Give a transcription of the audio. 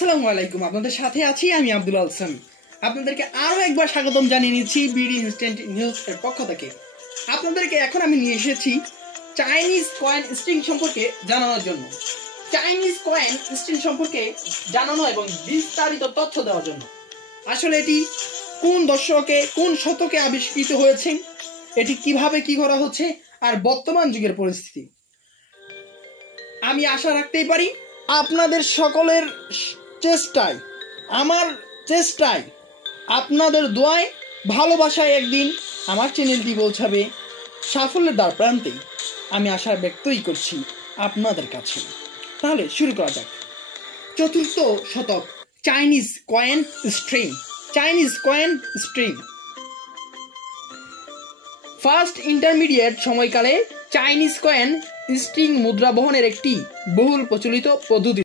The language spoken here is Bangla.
আসসালামু আলাইকুম, আপনাদের সাথে আছি আমি আব্দুল আলসাম। আপনাদেরকে আরো একবার স্বাগতম জানিয়ে নিচ্ছি বিডি ইনস্ট্যান্ট নিউজ এর পক্ষ থেকে। আপনাদেরকে এখন আমি নিয়ে এসেছি চাইনিজ কয়েন স্ট্রিং সম্পর্কে জানানোর জন্য। চাইনিজ কয়েন স্ট্রিং সম্পর্কে জানানো এবং বিস্তারিত তথ্য দেওয়ার জন্য। আসলে এটি কোন দশকে কোন শতকে আবিষ্কৃত হয়েছে, এটি কিভাবে কি করা হচ্ছে, আর বর্তমান যুগের পরিস্থিতি। আমি আশা রাখতেই পারি আপনাদের সকলের চেষ্টায়, আমার চেষ্টায়, আপনাদের দোয়ায়, ভালোবাসায় একদিন আমার চ্যানেলটি পৌঁছাবে সাফল্যের দ্বার প্রান্তে। আমি আশা ব্যক্তই করছি আপনাদের কাছে। তাহলে শুরু করা যাক। চতুর্থ শতক, Chinese coin string. Chinese coin string first intermediate সময়কালে চাইনিজ কয়েন স্ট্রিং মুদ্রা বহনের একটি বহুল প্রচলিত পদ্ধতি।